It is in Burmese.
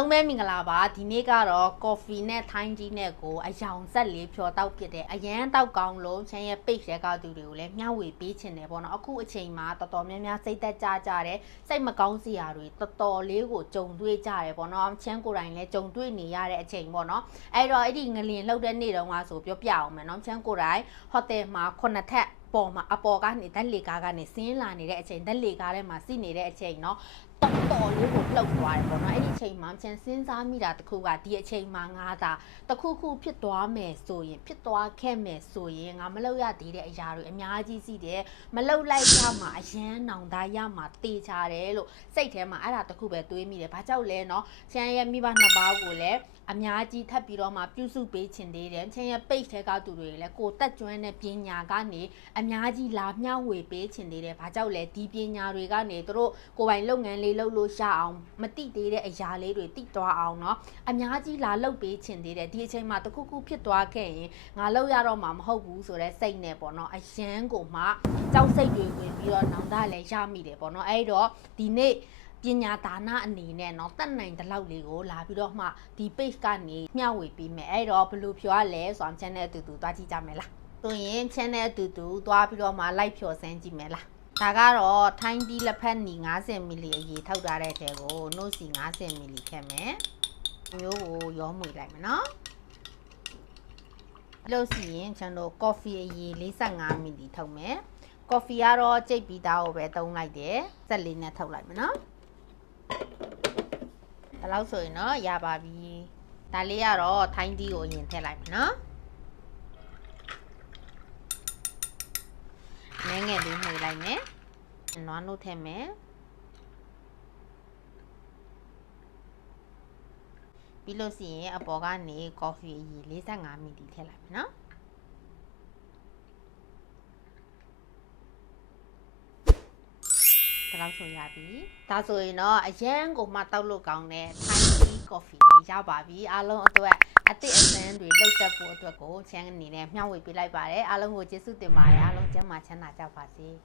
လုံးမဲမင်္ဂလာပါဒီနေ့ကတော့ coffee နဲ့ time tea နဲ့ကိုအယောင်ဆက်လေးဖြော်တောက်ဖြစ်တယ်အရန်တောက်ကောင်းလို့ချမ်းရဲ့ page ရဲ့ကောက်သူတွေကိုလည်းမျှဝေပေးချင်တယ်ပေါ့နော်အခုအချိန်မှာတော်တော်များများစိတ်သက်ကြကြတယ်စိတ်မကောင်းစရာတွေတော်တော်လေးကိုကြုံတွေ့ကြတယ်ပေါ့နော်ချမ်းကိုယ်တိုင်လည်းကြုံတွေ့နေရတဲ့အချိန်ပေါ့နော်အဲ့တော့အဲ့ဒီငလင်လှုပ်တဲ့နေ့တုန်းကဆိုပြောပြအောင်မယ်နော်ချမ်းကိုယ်တိုင်ဟိုတယ်မှာခုနှစ်ထပ်ပေါ်မှာအပေါ်ကနေဓာတ်လေကားကနေဆင်းလာနေတဲ့အချိန်ဓာတ်လေကားထဲမှာစီးနေတဲ့အချိန်เนาะ တော်တော်လေးကိုလှုပ်သွားတယ်ပေါ့နော်အဲ့ဒီအချိန်မှာချန်စဉ်းစားမိတာတခုကဒီအချိန်မှာငါသာတခုခုဖြစ်သွားမယ်ဆိုရင်ဖြစ်သွားခဲ့မယ်ဆိုရင်ငါမလုပ်ရသေးတဲ့အရာတွေအများကြီးရှိတယ်မလုပ်လိုက်ရမှာအရန်နောင်တရမှာတေချာတယ်လို့စိတ်ထဲမှာအဲ့ဒါတခုပဲတွေးမိတယ်ဘာကြောက်လဲเนาะချန်ရဲ့မိဘနှစ်ပါးကိုလည်းအများကြီးထပ်ပြီးတော့မှပြုစုပေးခြင်းသေးတယ်ချန်ရဲ့ပိတ်ထဲကသူတွေလည်းကိုတက်ကျွမ်းတဲ့ပညာကနေအများကြီးလာမျှဝေပေးခြင်းသေးတယ်ဘာကြောက်လဲဒီပညာတွေကနေသူတို့ကိုယ်ပိုင်လုပ်ငန်းလေး လုပ်လို့ရအောင်မတိသေးတဲ့အရာလေးတွေတိသွားအောင်เนาะအများကြီးလာလုပ်ပေးခြင်းသေးတယ်ဒီအချိန်မှာတခုခုဖြစ်သွားခဲ့ရင်ငါလုပ်ရတော့မှာမဟုတ်ဘူးဆိုတော့စိတ်နဲ့ပေါ့เนาะအရန်ကိုမှကြောက်စိတ်တွေဝင်ပြီးတော့နောင်တလည်းရမိတယ်ပေါ့เนาะအဲ့တော့ဒီနေ့ပညာဒါနအနေနဲ့เนาะတတ်နိုင်တဲ့လောက်လေးကိုလာပြီးတော့မှဒီ page ကနေမျှဝေပေးမယ်အဲ့တော့ဘယ်လိုဖြောရလဲဆိုတော့ channel အတူတူသွားကြည့်ကြမယ်လားဆိုရင် channel အတူတူသွားပြီးတော့မှ like ဖြောစမ်းကြည့်မယ်လား ဒါကတော့ထိုင်းတီးလက်ဖက်နီ90မီလီအရေးထောက်ထားတဲ့ထဲကိုနှုတ်စီ90မီလီခက်မယ်မျိုးကိုရောမွေလိုက်မယ်နော်လို့စီရင်ကျွန်တော် coffee အရေး45မီလီထုတ်မယ် coffee ကတော့ကြိတ်ပြီးသားကိုပဲသုံးလိုက်တယ်စက်လေးနဲ့ထုတ်လိုက်မယ်နော်ဒါလောက်ဆိုရင်တော့ရပါပြီဒါလေးကတော့ထိုင်းတီးကိုအရင်ထည့်လိုက်မယ်နော် ငဲငယ်လေးမှွေလိုက်မယ်။နွားနှုတ်ထည့်မယ်။ပြီးလို့ရှိရင်အပေါ်ကနေ coffee အရည်45မီလီထည့်လိုက်မယ်နော်။ဒါတော့ဆိုရပြီ။ဒါဆိုရင်တော့အရန်ကိုမှတောက်လို့ကောင်းတဲ့ Thai tea coffee လေးရပါပြီ။အားလုံးအတွက်အသစ်အစမ်းတွေလောက်တက်ဖို့အတွက်ကိုချမ်းအနေနဲ့မျှဝေပေးလိုက်ပါတယ်။အားလုံးကိုကျေးဇူးတင်ပါတယ်။အားလုံးကျန်းမာချမ်းသာကြပါစေ။